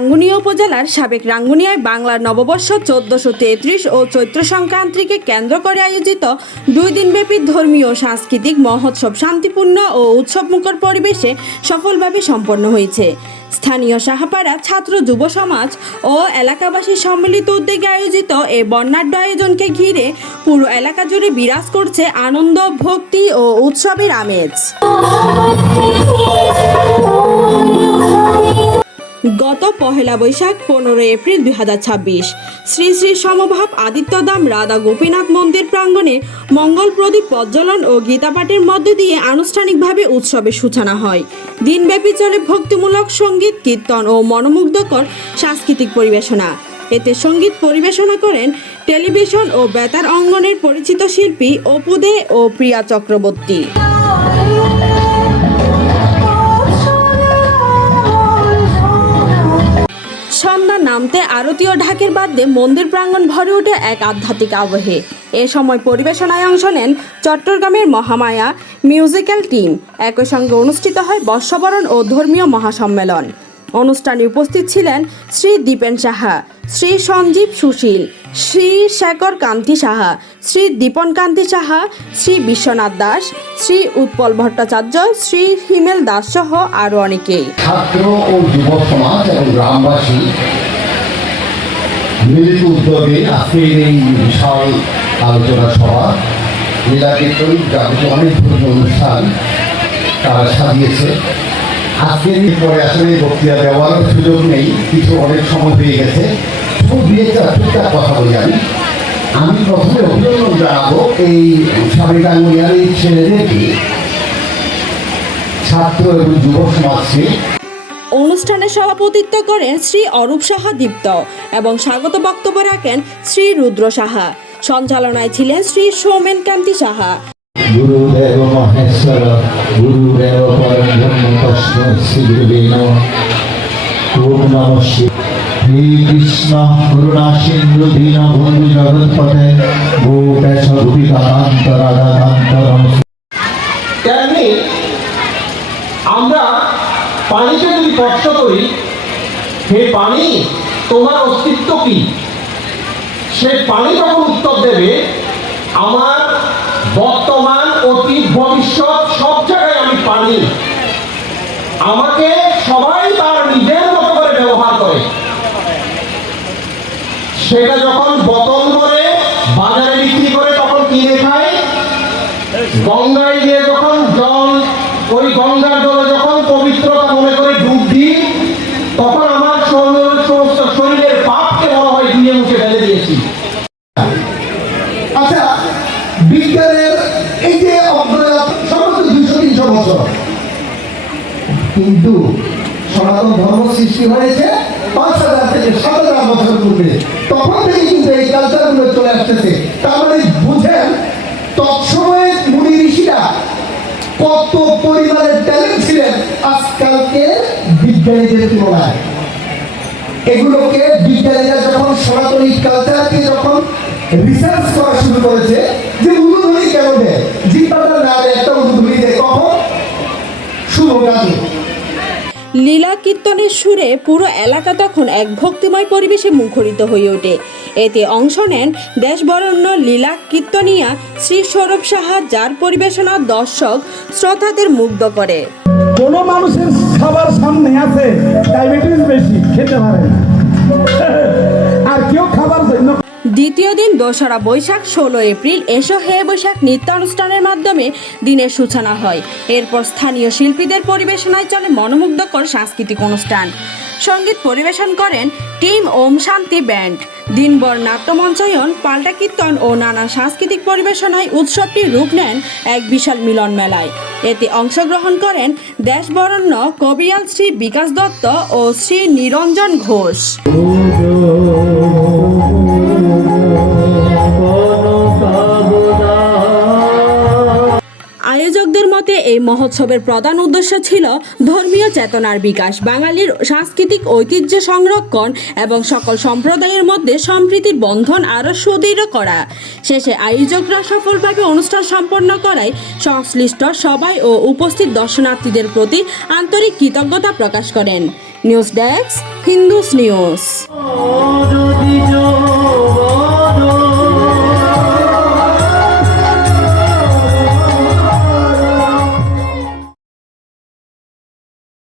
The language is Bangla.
রাঙ্গুনিয়া উপজেলার সাবেক রাঙ্গুনিয়ায় বাংলার নববর্ষ 1433 ও চৈত্র সংক্রান্তিকে কেন্দ্র করে আয়োজিত 2 দিনব্যাপী ধর্মীয় ও সাংস্কৃতিক মহোৎসব শান্তিপূর্ণ ও উৎসবমুখর পরিবেশে সফলভাবে সম্পন্ন হয়েছে। স্থানীয় সাহাপাড়া ছাত্র যুব সমাজ ও এলাকাবাসীর সম্মিলিত উদ্যোগে আয়োজিত এই বর্ণাঢ্য আয়োজনকে ঘিরে পুরো এলাকা জুড়ে বিরাজ করছে আনন্দ, ভক্তি ও উৎসবের আমেজ। গত পহেলা বৈশাখ 15 এপ্রিল 2026 শ্রী শ্রী সমভাব আদিত্যধাম রাধা গোপীনাথ মন্দির প্রাঙ্গণে মঙ্গল প্রদীপ প্রজ্বলন ও গীতাপাঠের মধ্য দিয়ে আনুষ্ঠানিকভাবে উৎসবের সূচনা হয়। দিনব্যাপী চলে ভক্তিমূলক সঙ্গীত, কীর্তন ও মনোমুগ্ধকর সাংস্কৃতিক পরিবেশনা। এতে সঙ্গীত পরিবেশনা করেন টেলিভিশন ও বেতার অঙ্গনের পরিচিত শিল্পী অপু দে ও প্রিয়া চক্রবর্তী। সন্ধ্যা নামতে আরতি ও ঢাকের বাদ্যে মন্দির প্রাঙ্গণ ভরে ওঠে এক আধ্যাত্মিক আবহে। এ সময় পরিবেশনায় অংশ নেন চট্টগ্রামের মহামায়া মিউজিক্যাল টিম। একই সঙ্গে অনুষ্ঠিত হয় বর্ষবরণ ও ধর্মীয় মহাসম্মেলন। অনুষ্ঠানে উপস্থিত ছিলেন শ্রী দীপেন সাহা, শ্রী সঞ্জীব সুশীল, শ্রী শেখর কান্তি সাহা, শ্রী দীপন কান্তি সাহা, শ্রী বিশ্বনাথ দাস, শ্রী উৎপল ভট্টাচার্য, শ্রী হিমেল দাস সহ আরো অনেকেই। ছাত্র ও যুব সমাজ এবং গ্রামবাসী মিলিত উদ্যোগে আজকের এই বিশাল আলোচনা সভা, লীলা কীর্তন, যাবতীয় অনেক ধরনের অনুষ্ঠান তারা সাজিয়েছে। আজকের পরে আসলে বক্তৃতা দেওয়ার সুযোগ নেই, কিছু অনেক সময় হয়ে গেছে। শুধু দিয়ে টুকটাক কথা বলি। আমি প্রথমে অভিনন্দন জানাবো এই সাবেক রাঙ্গুনিয়ার এই ছেলেদেরকে, ছাত্র এবং যুব সমাজকে। অনুষ্ঠানে সভাপতিত্ব করেন শ্রী অরূপ সাহা দীপ্ত এবং স্বাগত বক্তব্য রাখেন শ্রী রুদ্র সাহা। সঞ্চালনায় ছিলেন শ্রী সৌমেন কান্তি সাহা। গুরুদেব মহেশ্বর গুরুদেব পরব্রহ্ম তস্মৈ শ্রী গুরুবে নমঃ। ওম নমঃ শ্রী কৃষ্ণ করুণা সিন্ধু দীন বন্ধু জগৎপতে গোপেশ গোপিকান্ত রাধাকান্ত তেমনি আমরা পানিকে যদি প্রশ্ন করি, হে পানি, তোমার অস্তিত্ব কি? সে পানি যখন উত্তর দেবে, আমার বর্তমান, অতীত, ভবিষ্যৎ সব জায়গায় আমি পানি। আমাকে সবাই তার নিজের মতো করে ব্যবহার করে। সেটা যখন বোতল করে বাজারে বিক্রি করে তখন কিনে খায়, গঙ্গায় গিয়ে যখন জল, ওই গঙ্গার জলে যখন পবিত্রতা মনে করে ডুব দিই, তখন আমার সমস্ত শরীরের পাপকে বলা হয় ধুয়ে মুছে ফেলে দিয়েছি। আচ্ছা, বিজ্ঞানের এই যে সর্বোচ্চ 200-300 বছর, কিন্তু সনাতন ধর্ম সৃষ্টি হয়েছে 5,000 থেকে 7,000 বছর পূর্বে। তখন থেকে কিন্তু এই কালচারগুলো চলে আসতেছে। তার মানে বুঝেন তৎসময়ে মুনি ঋষিরা কত পরিমাণের ট্যালেন্ট ছিলেন আজকালকে বিজ্ঞানীদের তুলনায়। এগুলোকে বিজ্ঞানীরা যখন সনাতনী কালচারকে যখন রিসার্চ করা শুরু করেছে, যে উলুধ্বনি কেন দেয়, জিব্বাটা না দেয়, একটা উলুধ্বনি দেয় কখন? শুভ কাজে। লীলা কীর্তনের সুরে পুরো এলাকা তখন এক ভক্তিময় পরিবেশে মুখরিত হয়ে ওঠে। এতে অংশ নেন দেশবরেণ্য লীলা কীর্তনিয়া শ্রী সৌরভ সাহা, যার পরিবেশনা দর্শক শ্রোতাদের মুগ্ধ করে। কোন মানুষের খাবার সামনে আছে, ডায়াবেটিস বেশি, খেতে পারে না, আর কেউ খাবার জন্য। দ্বিতীয় দিন দোসরা বৈশাখ 16 এপ্রিল এসো হে বৈশাখ নৃত্যানুষ্ঠানের মাধ্যমে দিনের সূচনা হয়। এরপর স্থানীয় শিল্পীদের পরিবেশনায় চলে মনোমুগ্ধকর সাংস্কৃতিক অনুষ্ঠান। সঙ্গীত পরিবেশন করেন টিম ওম শান্তি ব্যান্ড। দিনভর নাট্যমঞ্চায়ন, পাল্টা কীর্তন ও নানা সাংস্কৃতিক পরিবেশনায় উৎসবটি রূপ নেন এক বিশাল মিলন মেলায়। এতে অংশগ্রহণ করেন দেশবরেণ্য কবিয়াল শ্রী বিকাশ দত্ত ও শ্রী নিরঞ্জন ঘোষ। আয়োজকদের মতে এই মহোৎসবের প্রধান উদ্দেশ্য ছিল ধর্মীয় চেতনার বিকাশ, বাঙালির সাংস্কৃতিক ঐতিহ্য সংরক্ষণ এবং সকল সম্প্রদায়ের মধ্যে সম্প্রীতির বন্ধন আরও সুদৃঢ় করা। শেষে আয়োজকরা সফলভাবে অনুষ্ঠান সম্পন্ন করায় সংশ্লিষ্ট সবাই ও উপস্থিত দর্শনার্থীদের প্রতি আন্তরিক কৃতজ্ঞতা প্রকাশ করেন। News desk Hindus news.